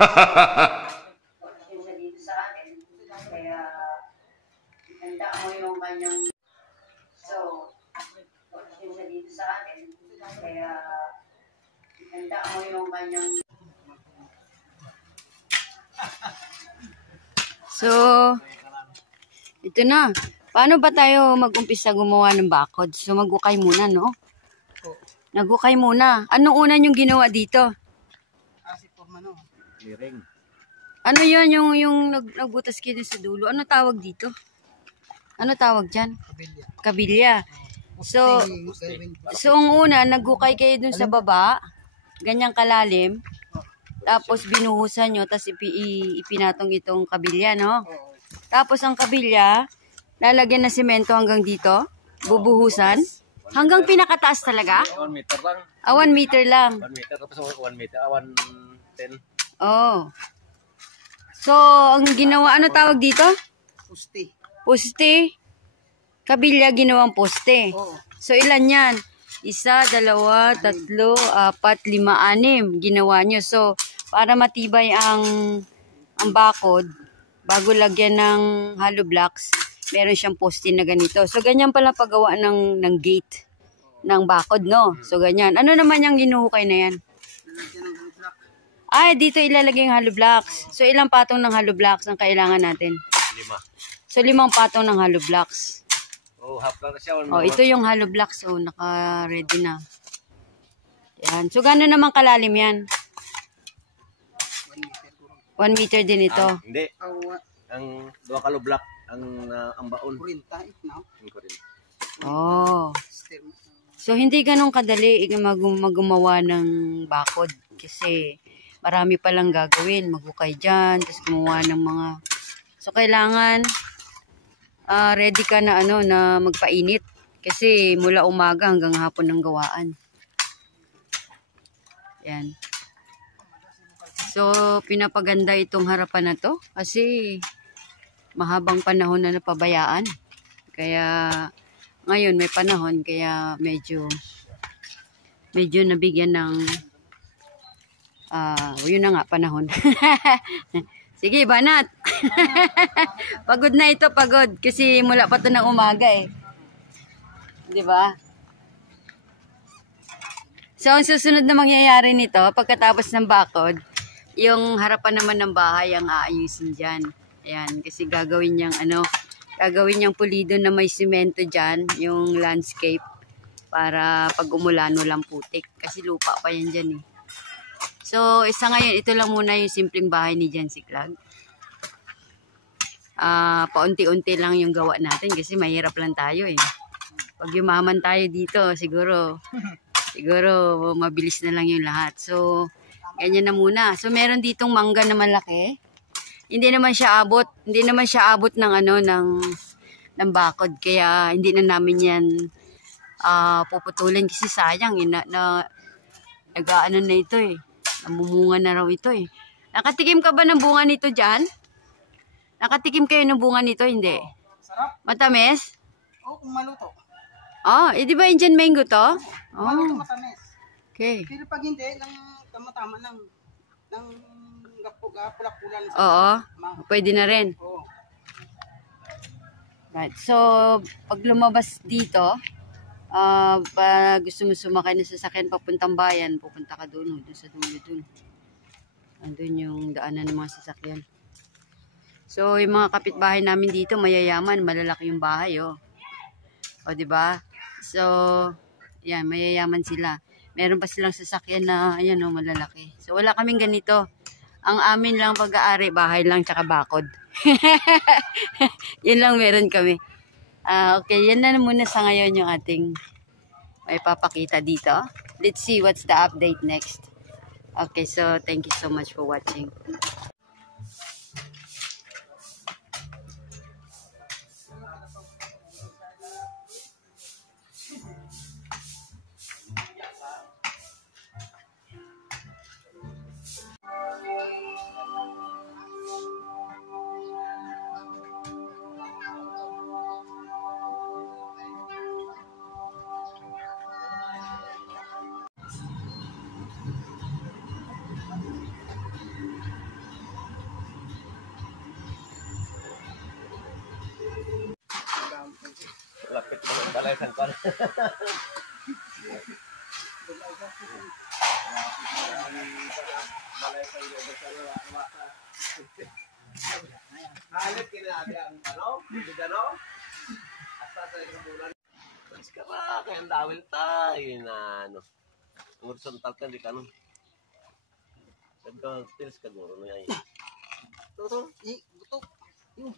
Siya dito sa akin. Kaya, handa mo yung kanyang... So, siya dito sa akin. Kaya, handa mo yung kanyang... So, ito na. Paano ba tayo mag-umpisa gumawa ng bakod? So, magukay muna, no? Nagukay muna. Anong una yung ginawa dito? Liring. Ano yun yung nagbutas kayo sa dulo? Ano tawag dito? Ano tawag dyan? Kabilya. Kabilya. So, ang una, nagukay kayo dun sa baba. Ganyang kalalim. Tapos binuhusan nyo. Tapos ipinatong itong kabilya, no? Tapos ang kabilya, lalagyan na semento hanggang dito. Bubuhusan. Hanggang pinakataas talaga? 1 meter lang. 1 meter lang. 1 meter. Tapos 1 meter. 110. Oh. So, ang ginawa, ano tawag dito? Pusti. Poste. Kabilya ginawang poste. Oo. So, ilan yan? 1, 2, 3, 4, 5, 6. Ginawa nyo. So, para matibay ang bakod, bago lagyan ng hollow blocks, meron siyang poste na ganito. So, ganyan pala paggawa ng gate ng bakod, no? So, ganyan. Ano naman yung ginuhukay na yan? Ay, dito ilalagay yung hollow blocks. So, ilang patong ng hollow blocks ang kailangan natin? 5. So, 5 patong ng hollow blocks. Oh, half lang na siya. Oh, ito yung hollow blocks. So, naka-ready na. Yan. So, gano'n naman kalalim yan? 1 meter din ito. Hindi. Ang 2 block ang baon. 40, no? Oh. So, hindi ganun kadali gumawa ng bakod. Kasi, marami palang gagawin. Magukay dyan. Tapos gumawa ng mga... So, kailangan ready ka na na magpainit. Kasi, mula umaga hanggang hapon ng gawaan. Yan. So, pinapaganda itong harapan na to. Kasi, mahabang panahon na napabayaan. Kaya, ngayon may panahon. Kaya, medyo nabigyan ng yun na nga, panahon. Sige, banat. Pagod na ito, pagod. Kasi mula pa ito ng umaga eh. Di ba? So, ang susunod na mangyayari nito, pagkatapos ng bakod, yung harapan naman ng bahay ang aayusin dyan. Ayan, kasi gagawin niyang pulido na may simento dyan, yung landscape, para pag umulan walang putik. Kasi lupa pa yan dyan eh. So, isa ngayon, ito lang muna yung simpleng bahay ni Jan Siklag. Paunti-unti lang yung gawa natin kasi mahirap lang tayo eh. Pag yumaman tayo dito, siguro mabilis na lang yung lahat. So, ganyan na muna. So, meron ditong mangga na malaki. Hindi naman siya abot ng ng bakod. Kaya, hindi na namin yan puputulin kasi sayang eh, nag-aano na ito eh. Namumunga na raw ito eh. Nakatikim ka ba ng bunga nito dyan? Nakatikim kayo ng bunga nito? Hindi. Sarap. Matamis? Oo, kung maluto. Di ba Indian mango to? Maluto matamis. Okay. Pero pag hindi, tama-tama ng pulak-pulan. Oo. Pwede na rin. Oo. Right. So, pag lumabas dito, pag gusto mo sumakay na sasakyan papuntang bayan, pupunta ka doon, sa dulo doon. Andun yung daanan ng mga sasakyan. So, yung mga kapitbahay namin dito, mayayaman, malalaki yung bahay, oh. O, diba? So, yan, mayayaman sila. Meron pa silang sasakyan na, ayan, oh, malalaki. So, wala kaming ganito. Ang amin lang pag-aari, bahay lang, tsaka bakod. Yun lang meron kami. Okay, yan na muna sa ngayon yung ating may papakita dito. Let's see what's the update next. Okay, so thank you so much for watching. kayo sa kwan. Halit kinadi ang ano? Hindi ano? Hasta sa bulan. Mas ka ba? Kaya ang dawil tayo na ano. Ang horizontal ka, di ka ano. Sagka, tilis ka guro na yan. Toto, buto. Yun.